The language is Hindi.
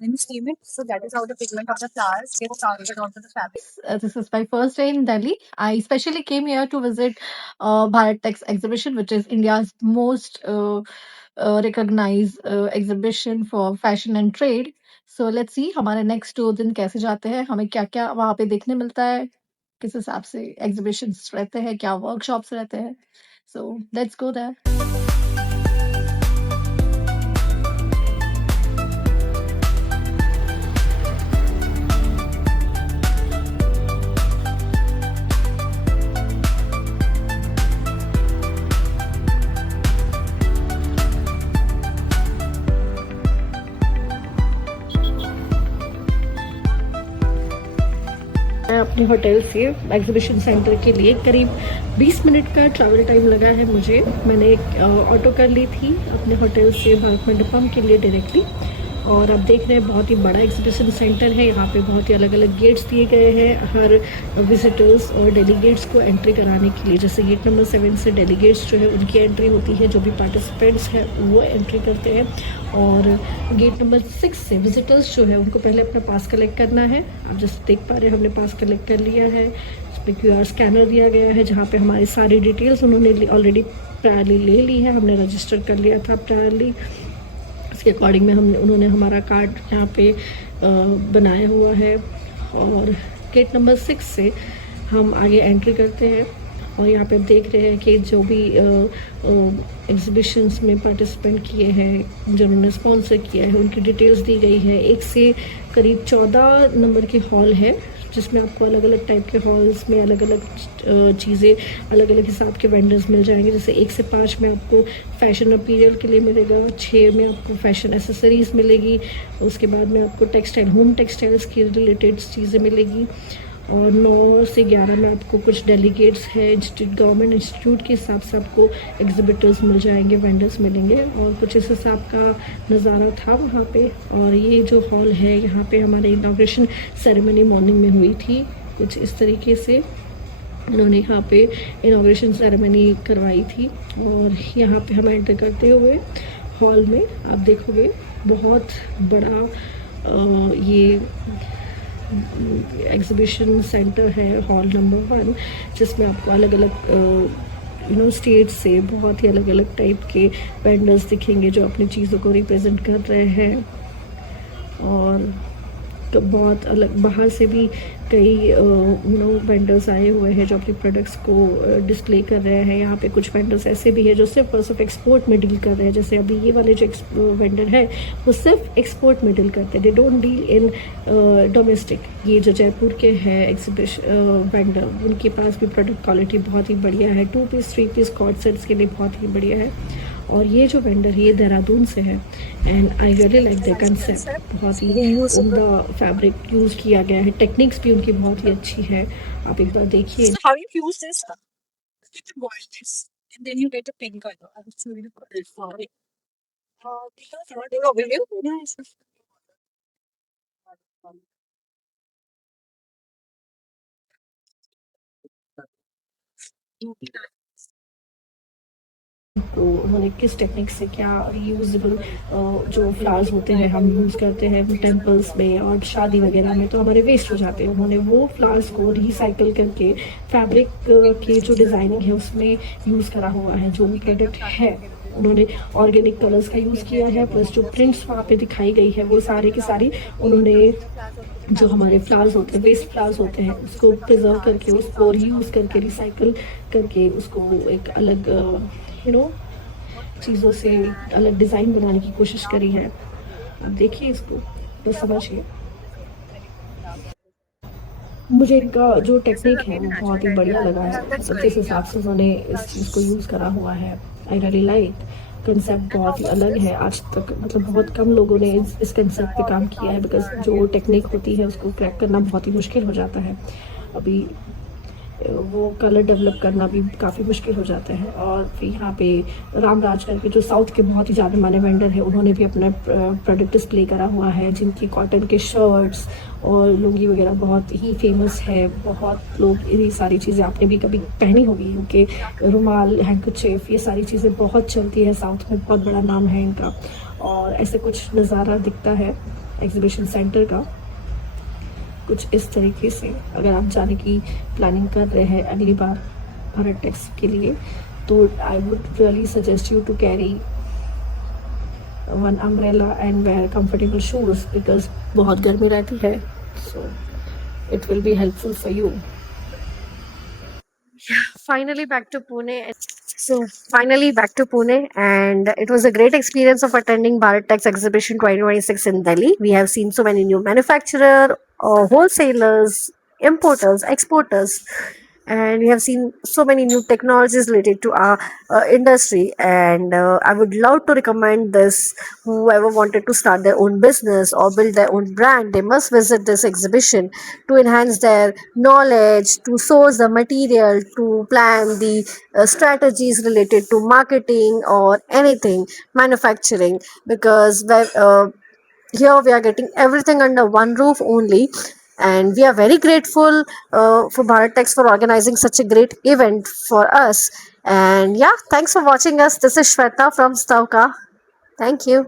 Then you steam it. So that is how the pigment of the flowers gets transferred onto the fabric. This is my first day in Delhi. I especially came here to visit Bharat Tex exhibition, which is India's most recognized exhibition for fashion and trade. So let's see हमारे next 2 दिन कैसे जाते हैं, हमें क्या-क्या वहाँ पे देखने मिलता है, किस हिसाब से exhibitions रहते हैं, क्या workshops रहते हैं. So let's go there. अपने होटल से एग्जीबिशन सेंटर के लिए करीब 20 मिनट का ट्रैवल टाइम लगा है मुझे. मैंने एक ऑटो कर ली थी अपने होटल से भारत मंडपम के लिए डायरेक्टली. और आप देख रहे हैं बहुत ही बड़ा एग्जीबिशन सेंटर है. यहाँ पे बहुत ही अलग अलग गेट्स दिए गए हैं हर विजिटर्स और डेलीगेट्स को एंट्री कराने के लिए. जैसे गेट नंबर 7 से डेलीगेट्स जो है उनकी एंट्री होती है, जो भी पार्टिसिपेंट्स हैं वो एंट्री करते हैं. और गेट नंबर 6 से विजिटर्स जो है उनको पहले अपना पास कलेक्ट करना है. आप जैसे देख पा रहे हैं हमने पास कलेक्ट कर लिया है. इसमें QR स्कैनर दिया गया है जहाँ पे हमारी सारी डिटेल्स उन्होंने ऑलरेडी प्रायरली ले ली है. हमने रजिस्टर कर लिया था प्रायरली. इसके अकॉर्डिंग में उन्होंने हमारा कार्ड यहाँ पे बनाया हुआ है. और गेट नंबर 6 से हम आगे एंट्री करते हैं. और यहाँ पे देख रहे हैं कि जो भी एग्जीबिशंस में पार्टिसिपेंट किए हैं, जिन्होंने स्पॉन्सर किया है, उनकी डिटेल्स दी गई है. एक से करीब 14 नंबर के हॉल है जिसमें आपको अलग अलग टाइप के हॉल्स में अलग अलग चीज़ें, अलग अलग हिसाब के वेंडर्स मिल जाएंगे. जैसे 1 से 5 में आपको फैशन अपीरियल के लिए मिलेगा, 6 में आपको फैशन एसेसरीज़ मिलेगी, उसके बाद में आपको टेक्सटाइल, होम टेक्सटाइल्स की रिलेटेड चीज़ें मिलेगी. और 9 से 11 में आपको कुछ डेलीगेट्स है गवर्नमेंट इंस्टीट्यूट के हिसाब से आपको एग्जिबिटर्स मिल जाएंगे, वेंडर्स मिलेंगे. और कुछ इस हिसाब का नज़ारा था वहाँ पे. और ये जो हॉल है यहाँ पे हमारी इनाग्रेशन सेरेमनी मॉर्निंग में हुई थी. कुछ इस तरीके से उन्होंने यहाँ पे इनाग्रेशन सेरेमनी करवाई थी. और यहाँ पे हम एंटर करते हुए हॉल में आप देखोगे बहुत बड़ा ये एग्जीबिशन सेंटर है, हॉल नंबर 1, जिसमें आपको अलग अलग स्टेट से बहुत ही अलग अलग टाइप के वेंडर्स दिखेंगे जो अपनी चीज़ों को रिप्रेजेंट कर रहे हैं. और बहुत अलग बाहर से भी कई वेंडर्स आए हुए हैं जो अपने प्रोडक्ट्स को डिस्प्ले कर रहे हैं. यहाँ पे कुछ वेंडर्स ऐसे भी है जो सिर्फ और सिर्फ एक्सपोर्ट में डील कर रहे हैं. जैसे अभी ये वाले जो वेंडर है वो सिर्फ एक्सपोर्ट में डील करते हैं, they don't deal in domestic. ये जो जयपुर के हैं एग्जीबिशन वेंडर, उनके पास भी प्रोडक्ट क्वालिटी बहुत ही बढ़िया है. 2 पीस 3 पीस कॉर्ड सेट्स के लिए बहुत ही बढ़िया है. और ये जो वेंडर है ये देहरादून से है. And I really like the concept. बहुत ही उम्दा फैब्रिक यूज़ किया गया है. टेक्निक्स भी उनकी बहुत ही अच्छी है. आप एक बार देखिए. So how you fuse this? You can boil this, and then you get a pink color. I will show you the color. Sorry. Because what will you? Yes. तो उन्होंने किस टेक्निक से क्या रीयूजेबल जो फ्लावर्स होते हैं हम यूज़ करते हैं टेम्पल्स में और शादी वगैरह में तो हमारे वेस्ट हो जाते हैं. उन्होंने वो फ्लावर्स को रिसाइकल करके फैब्रिक की जो डिज़ाइनिंग है उसमें यूज़ करा हुआ है. जो भी प्रोडक्ट है उन्होंने ऑर्गेनिक कलर्स का यूज़ किया है. प्लस जो प्रिंट्स वहाँ पे दिखाई गई है वो सारी की सारी उन्होंने जो हमारे फ्लावर्स होते हैं, वेस्ट फ्लावर्स होते हैं, उसको प्रिजर्व करके, उसको रीयूज़ करके, रिसाइकल करके उसको एक अलग चीज़ों से अलग डिज़ाइन बनाने की कोशिश करी है. आप देखिए इसको तो समझिए. मुझे इनका जो टेक्निक है वो बहुत ही बढ़िया लगा है. जिस हिसाब से उन्होंने इस चीज़ को यूज़ करा हुआ है, आई रियली लाइक. कंसेप्ट बहुत ही अलग है. आज तक मतलब बहुत कम लोगों ने इस कंसेप्ट पे काम किया है. बिकॉज जो टेक्निक होती है उसको क्रैक करना बहुत ही मुश्किल हो जाता है. अभी वो कलर डेवलप करना भी काफ़ी मुश्किल हो जाता है. और फिर यहाँ पे रामराज करके जो साउथ के बहुत ही ज़्यादा माने वेंडर हैं उन्होंने भी अपना प्रोडक्ट डिस्प्ले करा हुआ है, जिनकी कॉटन के शर्ट्स और लुंगी वगैरह बहुत ही फेमस है. बहुत लोग ये सारी चीज़ें आपने भी कभी पहनी होगी, उनके रुमाल, हैंकरचीफ, ये सारी चीज़ें बहुत चलती है साउथ में. बहुत बड़ा नाम है इनका. और ऐसे कुछ नज़ारा दिखता है. एग्जीबिशन सेंटर का कुछ इस तरीके से। अगर आप जाने की प्लानिंग कर रहे हैं अगली बार भारत टेक्स के लिए, तो I would really suggest you to carry one umbrella and wear comfortable shoes, because बहुत गर्मी रहती है, so it will be helpful for you. Finally back to Pune. So finally back to Pune, and it was a great experience of attending Bharat Tex Exhibition 2026 in Delhi. We have seen so many new manufacturers, wholesalers, importers, exporters, and we have seen so many new technologies related to our industry. And I would love to recommend this. Whoever wanted to start their own business or build their own brand, they must visit this exhibition to enhance their knowledge, to source the material, to plan the strategies related to marketing or anything manufacturing, because here we are getting everything under one roof only. And we are very grateful for Bharat for organizing such a great event for us. And yeah, thanks for watching us. This is Shweta from Stavka. Thank you.